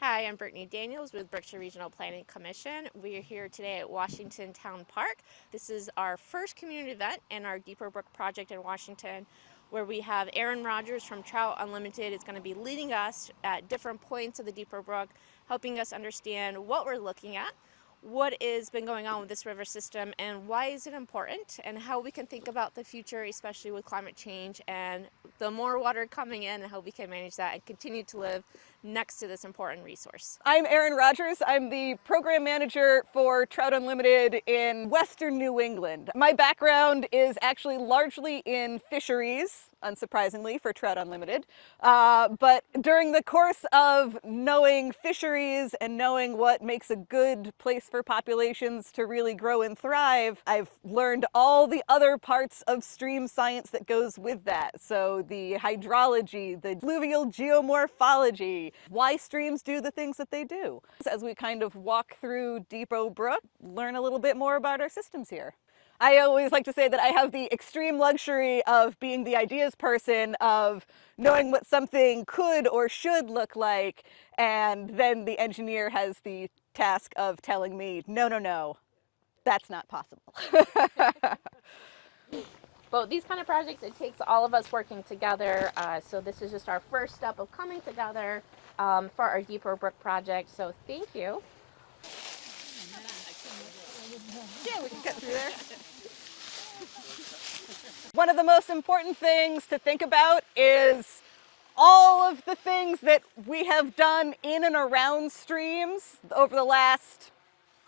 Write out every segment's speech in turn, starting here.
Hi, I'm Brittany Daniels with Berkshire Regional Planning Commission. We are here today at Washington Town Park. This is our first community event in our Depot Brook project in Washington, where we have Erin Rodgers from Trout Unlimited is going to be leading us at different points of the Depot Brook, helping us understand what we're looking at, what has been going on with this river system, and why is it important, and how we can think about the future, especially with climate change and the more water coming in, and how we can manage that and continue to live next to this important resource. I'm Erin Rodgers. I'm the program manager for Trout Unlimited in Western New England. My background is actually largely in fisheries, unsurprisingly for Trout Unlimited. But during the course of knowing fisheries and knowing what makes a good place for populations to really grow and thrive, I've learned all the other parts of stream science that goes with that. So the hydrology, the fluvial geomorphology, why streams do the things that they do. As we kind of walk through Depot Brook, learn a little bit more about our systems here. I always like to say that I have the extreme luxury of being the ideas person, of knowing what something could or should look like, and then the engineer has the task of telling me, no, that's not possible. But these kind of projects, it takes all of us working together. So this is just our first step of coming together for our Depot Brook project. So thank you. Yeah, we can cut through there. One of the most important things to think about is all of the things that we have done in and around streams over the last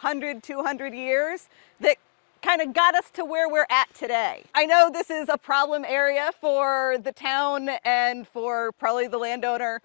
100, 200 years that kind of got us to where we're at today. I know this is a problem area for the town and for probably the landowner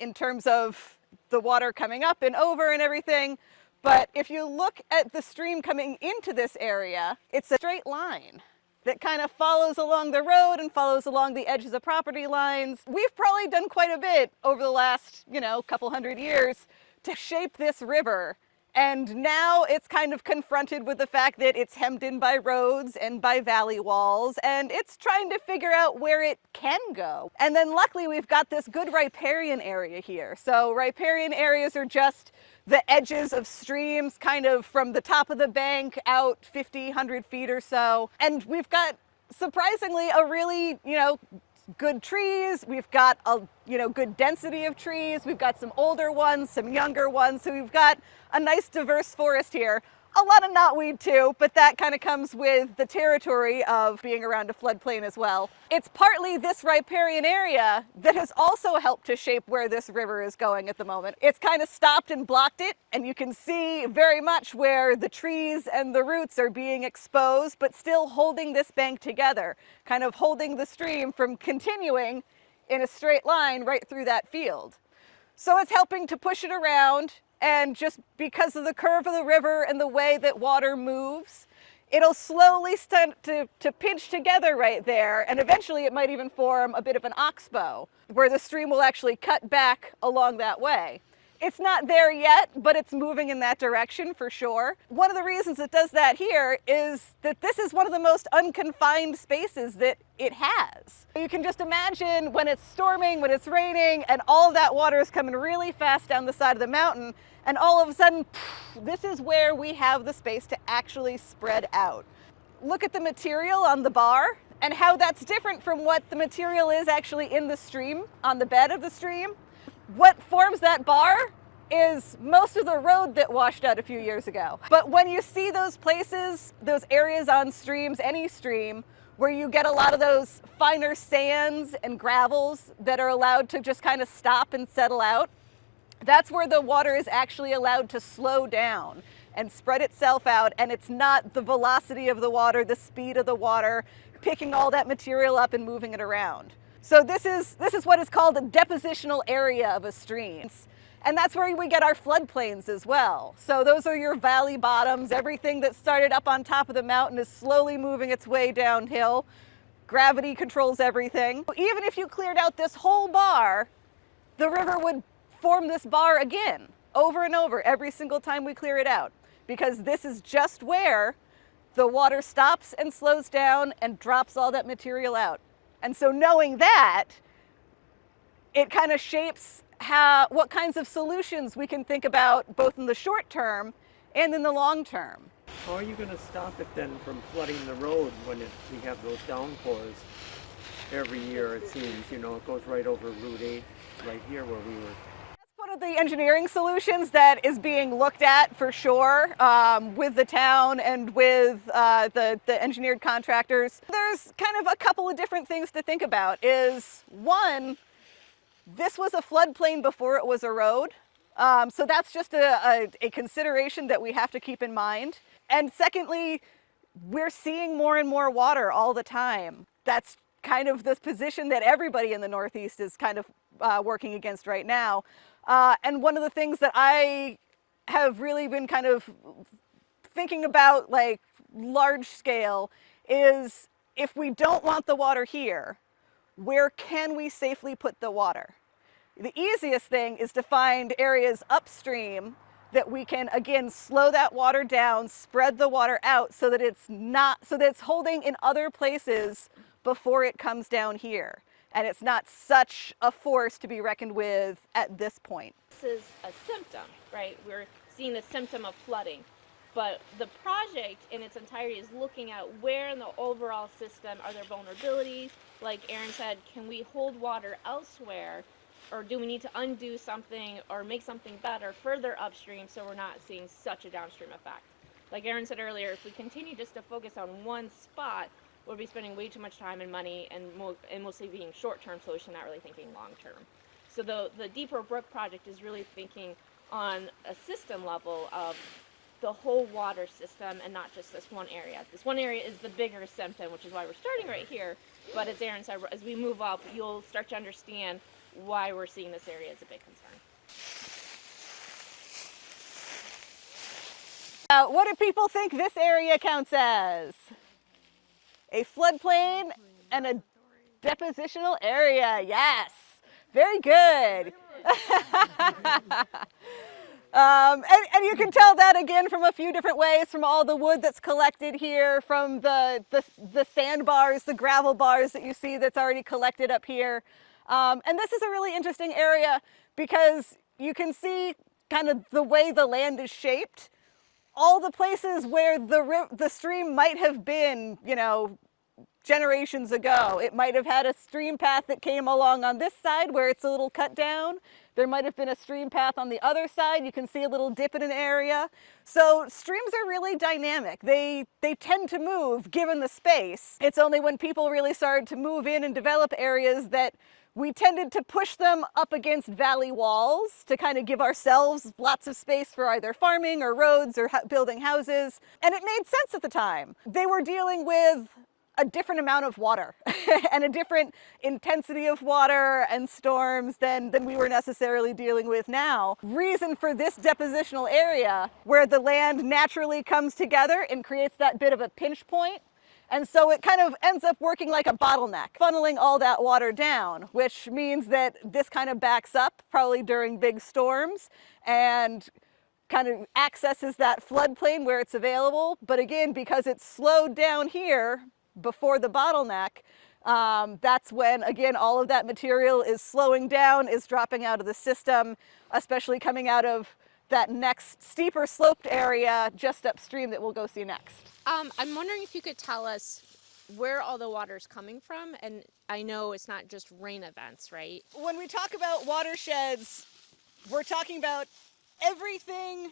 in terms of the water coming up and over and everything. But if you look at the stream coming into this area, it's a straight line that kind of follows along the road and follows along the edges of property lines. We've probably done quite a bit over the last, couple hundred years to shape this river. And now it's kind of confronted with the fact that it's hemmed in by roads and by valley walls, and it's trying to figure out where it can go. And then luckily we've got this good riparian area here. So riparian areas are just the edges of streams, kind of from the top of the bank out 50, 100 feet or so. And we've got surprisingly a really, good trees. We've got a, good density of trees. We've got some older ones, some younger ones. So we've got a nice diverse forest here. A lot of knotweed too, but that kind of comes with the territory of being around a floodplain as well. It's partly this riparian area that has also helped to shape where this river is going at the moment. It's kind of stopped and blocked it, and you can see very much where the trees and the roots are being exposed, but still holding this bank together, kind of holding the stream from continuing in a straight line right through that field. So it's helping to push it around, and just because of the curve of the river and the way that water moves, it'll slowly start to pinch together right there, and eventually it might even form a bit of an oxbow, where the stream will actually cut back along that way. It's not there yet, but it's moving in that direction for sure. One of the reasons it does that here is that this is one of the most unconfined spaces that it has. You can just imagine when it's storming, when it's raining, and all of that water is coming really fast down the side of the mountain, and all of a sudden, this is where we have the space to actually spread out. Look at the material on the bar and how that's different from what the material is actually in the stream, on the bed of the stream. What forms that bar is most of the road that washed out a few years ago. But when you see those places, those areas on streams, any stream, where you get a lot of those finer sands and gravels that are allowed to just kind of stop and settle out, that's where the water is actually allowed to slow down and spread itself out, and it's not the velocity of the water, the speed of the water, picking all that material up and moving it around. So this is what is called a depositional area of a stream. And that's where we get our floodplains as well. So those are your valley bottoms. Everything that started up on top of the mountain is slowly moving its way downhill. Gravity controls everything. Even if you cleared out this whole bar, the river would form this bar again, over and over, every single time we clear it out. Because this is just where the water stops and slows down and drops all that material out. And so knowing that, it kind of shapes what kinds of solutions we can think about both in the short term and in the long term. How are you going to stop it then from flooding the road when we have those downpours every year? It seems, it goes right over Route 8 right here where we were. That's one of the engineering solutions that is being looked at for sure with the town and with the engineered contractors. There's kind of a couple of different things to think about. Is one, this was a floodplain before it was a road. So that's just a consideration that we have to keep in mind. And secondly, we're seeing more and more water all the time. That's kind of the position that everybody in the Northeast is kind of working against right now. And one of the things that I have really been kind of thinking about, like large scale, is if we don't want the water here, where can we safely put the water? The easiest thing is to find areas upstream that we can, again, slow that water down, spread the water out so that it's holding in other places before it comes down here. And it's not such a force to be reckoned with at this point. This is a symptom, right? We're seeing the symptom of flooding. But the project in its entirety is looking at where in the overall system are there vulnerabilities. Like Erin said, can we hold water elsewhere? Or do we need to undo something or make something better further upstream so we're not seeing such a downstream effect? Like Erin said earlier, if we continue just to focus on one spot, we'll be spending way too much time and money and mostly being short-term solution, not really thinking long-term. So the Depot Brook project is really thinking on a system level of the whole water system and not just this one area. This one area is the bigger symptom, which is why we're starting right here. But as Erin said, as we move up, you'll start to understand why we're seeing this area as a big concern. What do people think this area counts as? A floodplain and a depositional area. Yes, very good. And you can tell that again from a few different ways, from all the wood that's collected here, from the sandbars, the gravel bars that you see that's already collected up here. And this is a really interesting area because you can see kind of the way the land is shaped. All the places where the stream might have been, generations ago. It might have had a stream path that came along on this side where it's a little cut down. There might have been a stream path on the other side. You can see a little dip in an area. So streams are really dynamic. They tend to move given the space. It's only when people really started to move in and develop areas that we tended to push them up against valley walls to kind of give ourselves lots of space for either farming or roads or building houses. And it made sense at the time. They were dealing with a different amount of water and a different intensity of water and storms than we were necessarily dealing with now. Reason for this depositional area where the land naturally comes together and creates that bit of a pinch point. And so it kind of ends up working like a bottleneck, funneling all that water down, which means that this kind of backs up probably during big storms and kind of accesses that floodplain where it's available. But again, because it's slowed down here before the bottleneck, that's when, again, all of that material is slowing down, is dropping out of the system, especially coming out of that next steeper sloped area just upstream that we'll go see next. I'm wondering if you could tell us where all the water is coming from, and I know it's not just rain events, right? When we talk about watersheds, we're talking about everything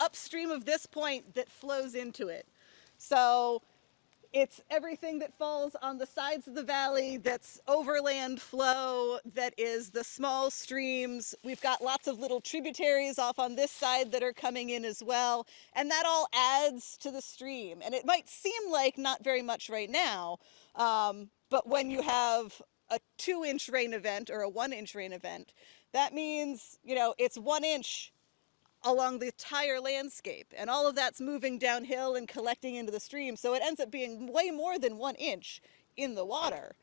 upstream of this point that flows into it. So it's everything that falls on the sides of the valley that's overland flow, that is the small streams. We've got lots of little tributaries off on this side that are coming in as well. And that all adds to the stream. And it might seem like not very much right now, but when you have a 2-inch rain event or a 1-inch rain event, that means, it's 1 inch along the entire landscape, and all of that's moving downhill and collecting into the stream. So it ends up being way more than 1 inch in the water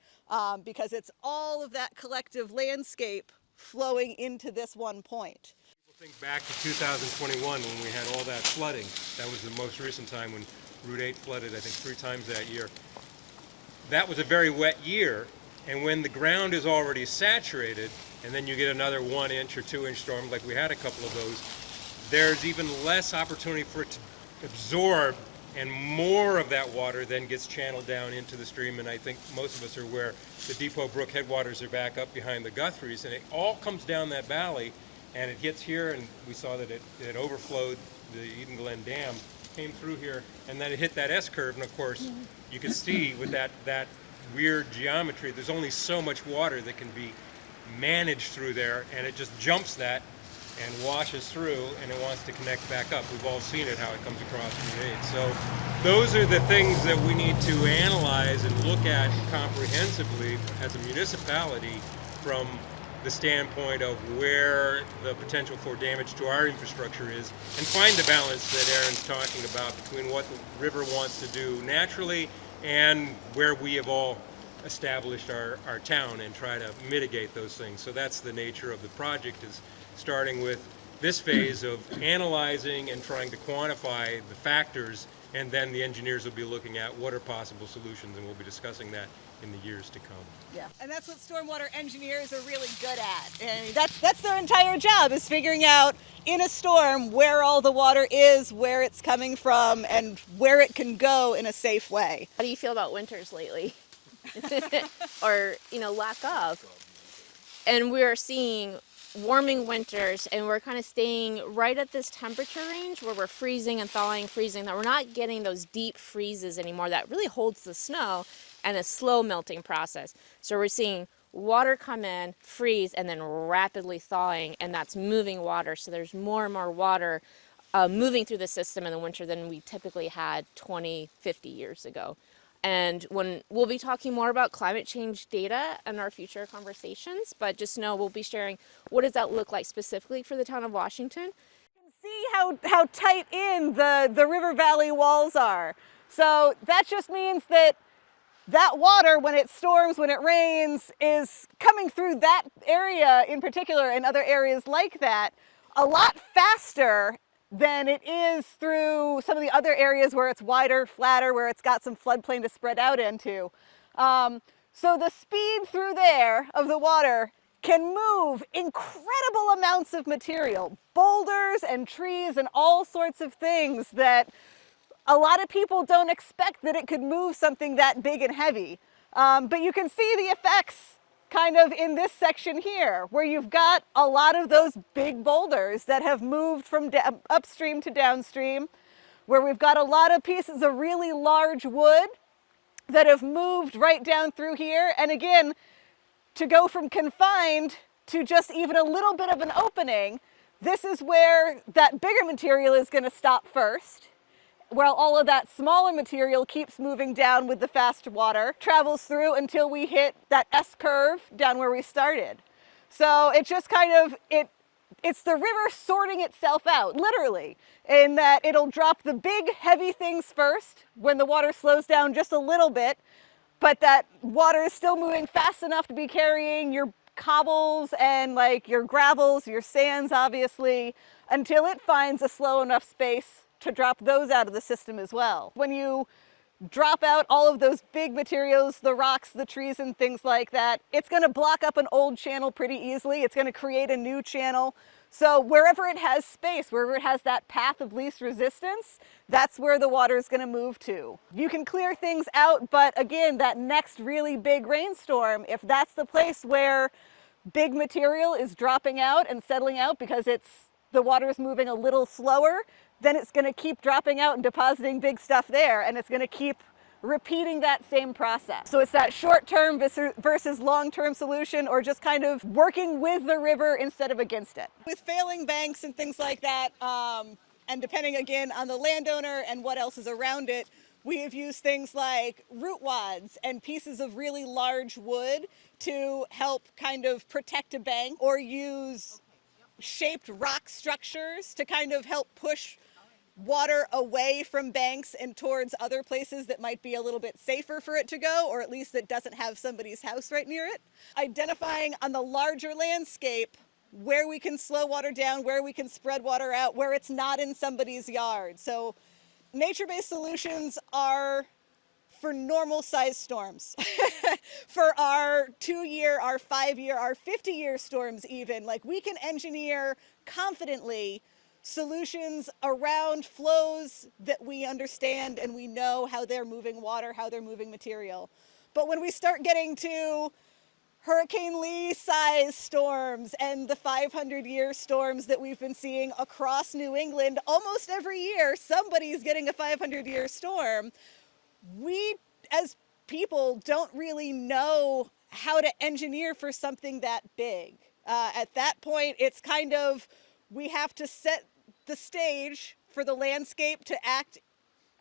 because it's all of that collective landscape flowing into this one point. People think back to 2021 when we had all that flooding. That was the most recent time when Route 8 flooded, I think 3 times that year. That was a very wet year, And when the ground is already saturated, and then you get another 1 inch or 2 inch storm, like we had a couple of those, there's even less opportunity for it to absorb, and more of that water then gets channeled down into the stream. And I think most of us are aware the Depot Brook headwaters are back up behind the Guthries, and it all comes down that valley, and it hits here, and we saw that it overflowed the Eden Glen Dam, came through here, and then it hit that S-curve, and of course, you can see with that weird geometry, there's only so much water that can be managed through there, and it just jumps that and washes through, and it wants to connect back up. We've all seen it, how it comes across Route 8. So those are the things that we need to analyze and look at comprehensively as a municipality from the standpoint of where the potential for damage to our infrastructure is, and find the balance that Erin's talking about between what the river wants to do naturally and where we have all established our town, and try to mitigate those things. So that's the nature of the project, is starting with this phase of analyzing and trying to quantify the factors, and then the engineers will be looking at what are possible solutions, and we'll be discussing that in the years to come. Yeah, and that's what stormwater engineers are really good at. And that's their entire job, is figuring out in a storm where all the water is, where it's coming from, and where it can go in a safe way. How do you feel about winters lately? Or, lack of. And we're seeing warming winters, and we're kind of staying right at this temperature range where we're freezing and thawing, freezing, that we're not getting those deep freezes anymore that really holds the snow, and a slow melting process. So we're seeing water come in, freeze, and then rapidly thawing, and that's moving water. So there's more and more water moving through the system in the winter than we typically had 20, 50 years ago. And when we'll be talking more about climate change data in our future conversations, but just know we'll be sharing what does that look like specifically for the town of Washington. See how tight in the river valley walls are. So that just means that water, when it storms, when it rains, is coming through that area in particular, and other areas like that, a lot faster than it is through some of the other areas where it's wider, flatter, where it's got some floodplain to spread out into. So the speed through there of the water can move incredible amounts of material, boulders and trees and all sorts of things that a lot of people don't expect that it could move something that big and heavy. But you can see the effects kind of in this section here, where you've got a lot of those big boulders that have moved from upstream to downstream, where we've got a lot of pieces of really large wood that have moved right down through here. And again, to go from confined to just even a little bit of an opening, this is where that bigger material is going to stop first, while all of that smaller material keeps moving down with the fast water, travels through until we hit that S-curve down where we started. So it just kind of, it's the river sorting itself out, literally, in that it'll drop the big heavy things first when the water slows down just a little bit, but that water is still moving fast enough to be carrying your cobbles and like your gravels, your sands obviously, until it finds a slow enough space to drop those out of the system as well. When you drop out all of those big materials, the rocks, the trees and things like that, it's going to block up an old channel pretty easily. It's going to create a new channel. So wherever it has space, wherever it has that path of least resistance, that's where the water is going to move to. You can clear things out, but again, that next really big rainstorm, if that's the place where big material is dropping out and settling out because the water is moving a little slower, then it's going to keep dropping out and depositing big stuff there, and it's going to keep repeating that same process. So it's that short-term versus long-term solution, or just kind of working with the river instead of against it. With failing banks and things like that, and depending again on the landowner and what else is around it, we have used things like root wads and pieces of really large wood to help kind of protect a bank, or use shaped rock structures to kind of help push water away from banks and towards other places that might be a little bit safer for it to go, or at least that doesn't have somebody's house right near it. Identifying on the larger landscape where we can slow water down, where we can spread water out, where it's not in somebody's yard. So nature-based solutions are for normal size storms. For our 2-year, our 5-year, our 50-year storms even, like we can engineer confidently solutions around flows that we understand and we know how they're moving water, how they're moving material. But when we start getting to Hurricane Lee size storms and the 500-year storms that we've been seeing across New England, almost every year somebody's getting a 500-year storm. We as people don't really know how to engineer for something that big. At that point, it's kind of, we have to set the stage for the landscape to act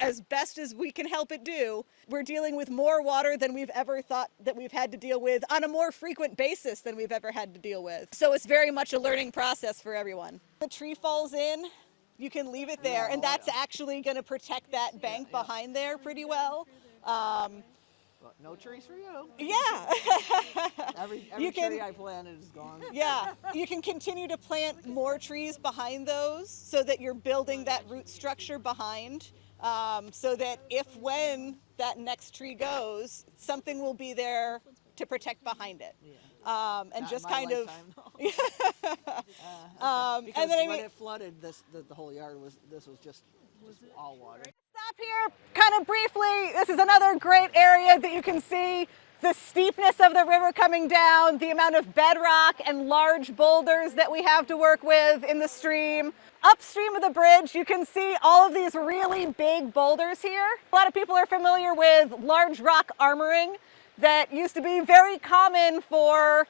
as best as we can help it do. We're dealing with more water than we've ever thought that we've had to deal with on a more frequent basis than we've ever had to deal with. So it's very much a learning process for everyone. The tree falls in, you can leave it there, and that's actually going to protect that bank behind there pretty well. But no trees for you. Yeah. Every You can- tree I planted is gone. Yeah, you can continue to plant more trees behind those so that you're building that root structure behind, so that if when that next tree goes, something will be there to protect behind it. And Not just in my kind of, lifetime, though. Because and then I when mean, it flooded, the whole yard was just all water. stop here kind of briefly. This is another great area that you can see the steepness of the river coming down, the amount of bedrock and large boulders that we have to work with in the stream. Upstream of the bridge, you can see all of these really big boulders here. A lot of people are familiar with large rock armoring that used to be very common for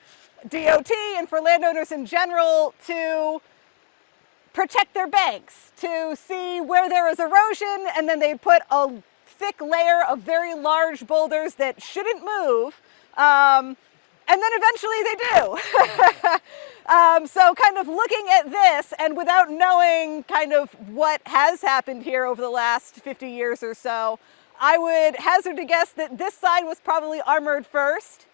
DOT and for landowners in general to protect their banks, to see where there is erosion, and then they put a thick layer of very large boulders that shouldn't move, and then eventually they do. So kind of looking at this, and without knowing kind of what has happened here over the last 50 years or so, I would hazard to guess that this side was probably armored first.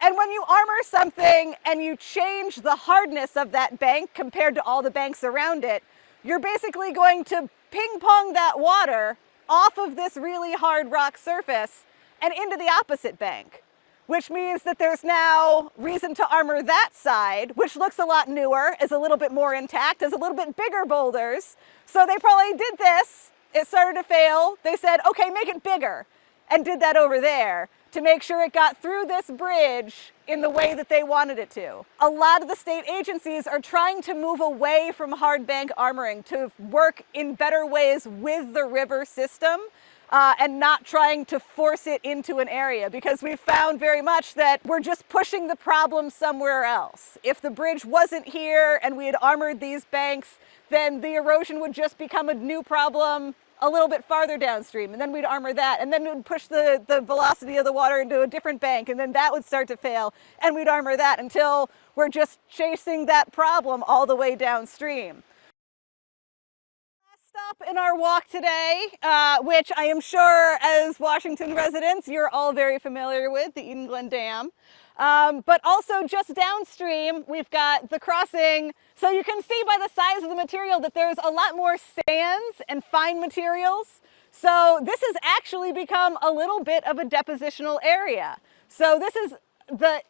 And when you armor something and you change the hardness of that bank compared to all the banks around it, you're basically going to ping pong that water off of this really hard rock surface and into the opposite bank, which means that there's now reason to armor that side, which looks a lot newer, is a little bit more intact, has a little bit bigger boulders. So they probably did this, it started to fail, they said, okay, make it bigger, and did that over there to make sure it got through this bridge in the way that they wanted it to. A lot of the state agencies are trying to move away from hard bank armoring to work in better ways with the river system and not trying to force it into an area, because we've found very much that we're just pushing the problem somewhere else. If the bridge wasn't here and we had armored these banks, then the erosion would just become a new problem a little bit farther downstream, and then we'd armor that, and then it would push the velocity of the water into a different bank, and then that would start to fail, and we'd armor that until we're just chasing that problem all the way downstream. Last stop in our walk today, which I am sure as Washington residents you're all very familiar with, the Eden Glen Dam. But also just downstream, we've got the crossing. So you can see by the size of the material that there's a lot more sands and fine materials. So this has actually become a little bit of a depositional area. So this is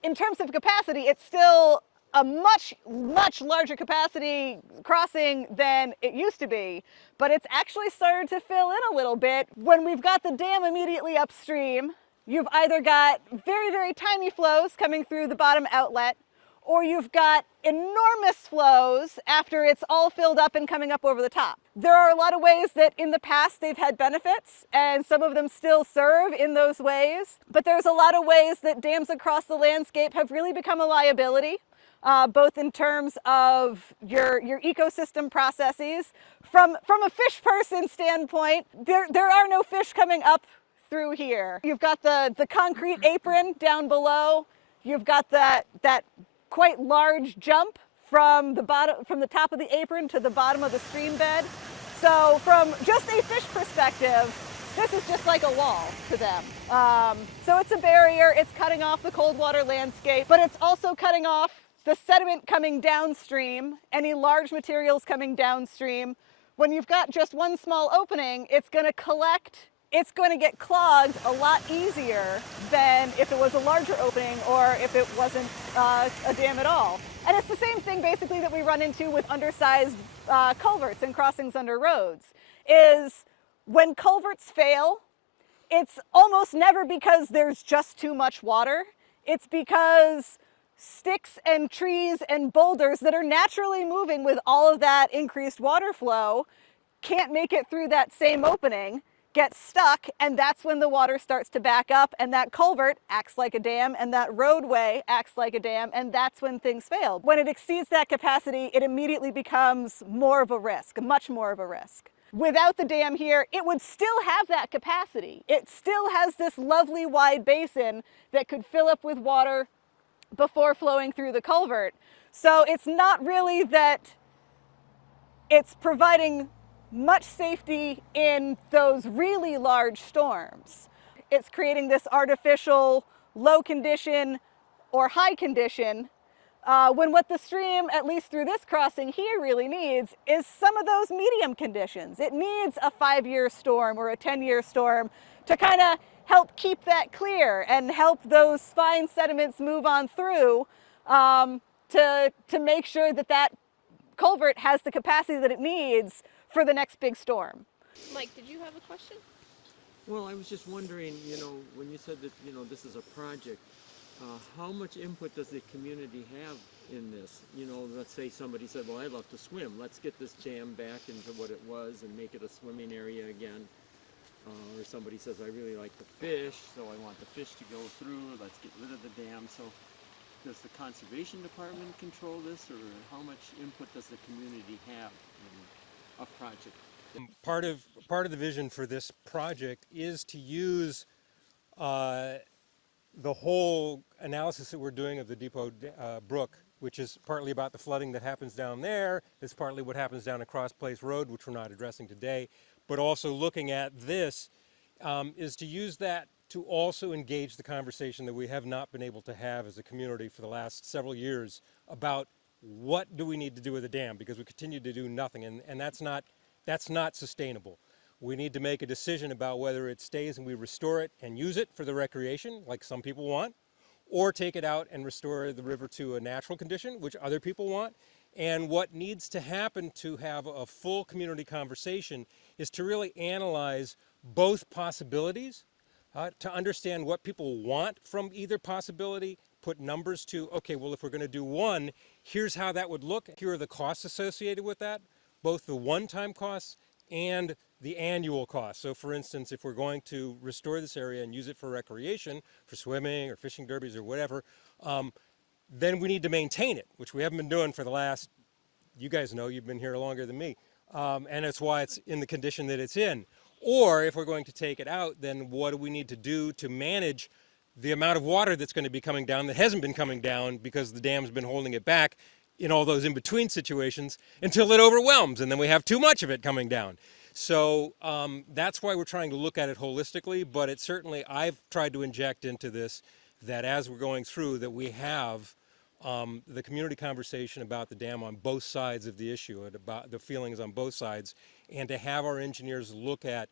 in terms of capacity, it's still a much, much larger capacity crossing than it used to be, but it's actually started to fill in a little bit. When we've got the dam immediately upstream, you've either got very, very tiny flows coming through the bottom outlet, or you've got enormous flows after it's all filled up and coming up over the top. There are a lot of ways that in the past they've had benefits, and some of them still serve in those ways, but there's a lot of ways that dams across the landscape have really become a liability, both in terms of your ecosystem processes. From a fish person standpoint, there are no fish coming up through here. You've got the concrete apron down below. You've got that quite large jump from the top of the apron to the bottom of the stream bed. So from just a fish perspective, this is just like a wall to them. So it's a barrier, it's cutting off the cold water landscape, but it's also cutting off the sediment coming downstream, any large materials coming downstream. When you've got just one small opening, it's going to collect it's going to get clogged a lot easier than if it was a larger opening or if it wasn't a dam at all. And it's the same thing basically that we run into with undersized culverts and crossings under roads, is when culverts fail, it's almost never because there's just too much water. It's because sticks and trees and boulders that are naturally moving with all of that increased water flow can't make it through that same opening, get stuck, and that's when the water starts to back up, and that culvert acts like a dam, and that roadway acts like a dam, and that's when things fail. When it exceeds that capacity, it immediately becomes more of a risk, much more of a risk. Without the dam here, it would still have that capacity. It still has this lovely wide basin that could fill up with water before flowing through the culvert. So it's not really that it's providing much safety in those really large storms. It's creating this artificial low condition or high condition when what the stream, at least through this crossing here, really needs is some of those medium conditions. It needs a 5-year storm or a 10-year storm to kind of help keep that clear and help those fine sediments move on through, to make sure that that culvert has the capacity that it needs for the next big storm. Mike, did you have a question? Well, I was just wondering, when you said that, this is a project, how much input does the community have in this? Let's say somebody said, well, I love to swim. Let's get this dam back into what it was and make it a swimming area again. Or somebody says, I really like to fish, so I want the fish to go through. Let's get rid of the dam. So does the conservation department control this, or how much input does the community have in a project? Part of the vision for this project is to use the whole analysis that we're doing of the Depot Brook, which is partly about the flooding that happens down there. It's partly what happens down across Place Road, which we're not addressing today, but also looking at this is to use that to also engage the conversation that we have not been able to have as a community for the last several years about what do we need to do with the dam, because we continue to do nothing, and that's not sustainable. We need to make a decision about whether it stays and we restore it and use it for the recreation, like some people want, or take it out and restore the river to a natural condition, which other people want. And what needs to happen to have a full community conversation is to really analyze both possibilities, to understand what people want from either possibility, put numbers to, okay, well, if we're going to do one, here's how that would look. Here are the costs associated with that, both the one-time costs and the annual costs. So for instance, if we're going to restore this area and use it for recreation, for swimming or fishing derbies or whatever, then we need to maintain it, which we haven't been doing for the last, you guys know, you've been here longer than me, and it's why it's in the condition that it's in. Or if we're going to take it out, then what do we need to do to manage the amount of water that's going to be coming down that hasn't been coming down because the dam's been holding it back in all those in-between situations until it overwhelms, and then we have too much of it coming down. So that's why we're trying to look at it holistically, but it certainly, I've tried to inject into this that as we're going through, that we have the community conversation about the dam on both sides of the issue and about the feelings on both sides, and to have our engineers look at,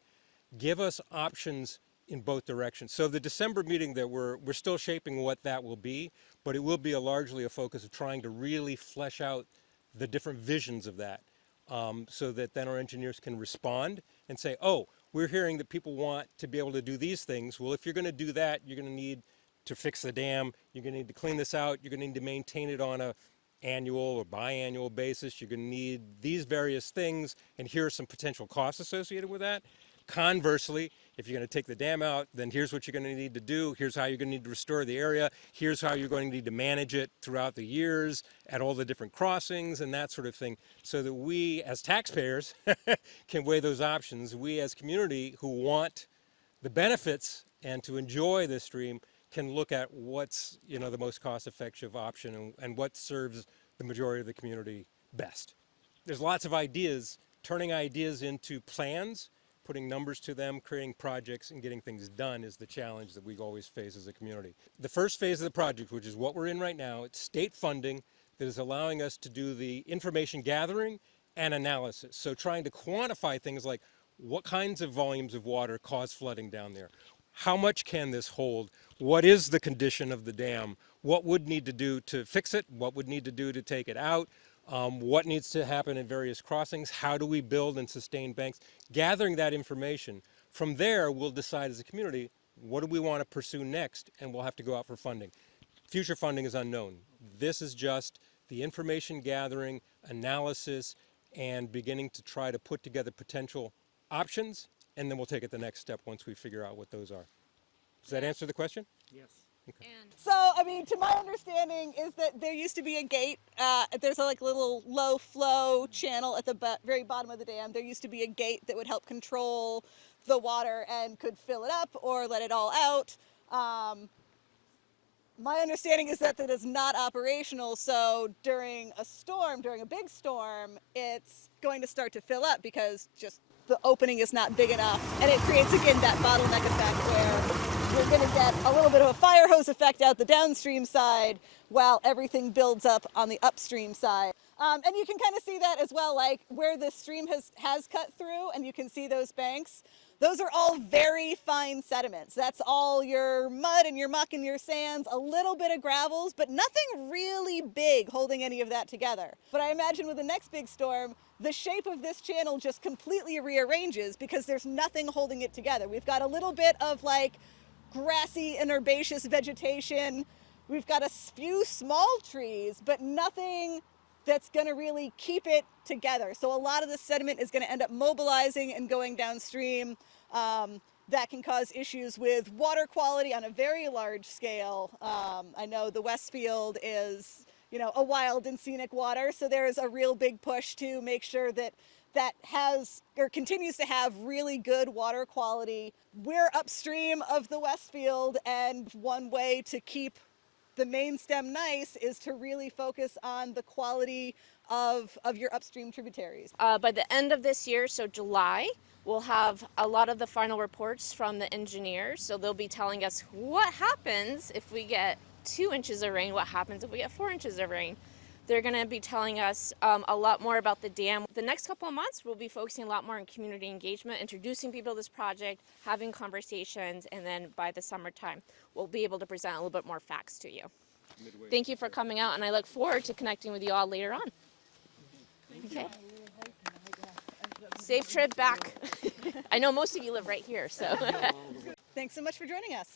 give us options in both directions. So the December meeting that we're still shaping what that will be, but it will be largely a focus of trying to really flesh out the different visions of that, so that then our engineers can respond and say, oh, we're hearing that people want to be able to do these things. Well, if you're going to do that, you're going to need to fix the dam, you're going to need to clean this out, you're going to need to maintain it on a annual or biannual basis, you're going to need these various things, and here are some potential costs associated with that. Conversely, if you're going to take the dam out, then here's what you're going to need to do, here's how you're going to need to restore the area, here's how you're going to need to manage it throughout the years at all the different crossings and that sort of thing, so that we as taxpayers can weigh those options. We as community who want the benefits and to enjoy this stream can look at what's the most cost-effective option and what serves the majority of the community best. There's lots of ideas, turning ideas into plans, putting numbers to them, creating projects, and getting things done is the challenge that we always face as a community. The first phase of the project, which is what we're in right now, it's state funding that is allowing us to do the information gathering and analysis. So trying to quantify things like, what kinds of volumes of water cause flooding down there? How much can this hold? What is the condition of the dam? What would need to do to fix it? What would need to do to take it out? What needs to happen in various crossings? How do we build and sustain banks? Gathering that information. From there, we'll decide as a community, what do we want to pursue next? And we'll have to go out for funding. Future funding is unknown. This is just the information gathering, analysis, and beginning to try to put together potential options, and then we'll take it the next step once we figure out what those are. Does that answer the question? Yes. So, I mean, to my understanding is that there used to be a gate. There's a like little low flow channel at the very bottom of the dam. There used to be a gate that would help control the water and could fill it up or let it all out. My understanding is that is not operational, so during a storm, during a big storm, it's going to start to fill up because just the opening is not big enough. And it creates, again, that bottleneck effect where you're going to get a little bit of a fire hose effect out the downstream side while everything builds up on the upstream side. And you can kind of see that as well, like where the stream has cut through, and you can see those banks. Those are all very fine sediments. That's all your mud and your muck and your sands, a little bit of gravels, but nothing really big holding any of that together. But I imagine with the next big storm, the shape of this channel just completely rearranges because there's nothing holding it together. We've got a little bit of like grassy and herbaceous vegetation. We've got a few small trees, but nothing that's going to really keep it together. So a lot of the sediment is going to end up mobilizing and going downstream. That can cause issues with water quality on a very large scale. I know the Westfield is, you know, a wild and scenic water, so there's a real big push to make sure that that has or continues to have really good water quality. We're upstream of the Westfield, and one way to keep the main stem nice is to really focus on the quality of your upstream tributaries. By the end of this year, so July, we'll have a lot of the final reports from the engineers. So they'll be telling us what happens if we get 2 inches of rain, what happens if we get 4 inches of rain. They're going to be telling us a lot more about the dam. The next couple of months, we'll be focusing a lot more on community engagement, introducing people to this project, having conversations, and then by the summertime, we'll be able to present a little bit more facts to you. Thank you for coming out, and I look forward to connecting with you all later on. Okay. Safe trip back. I know most of you live right here, so. Thanks so much for joining us.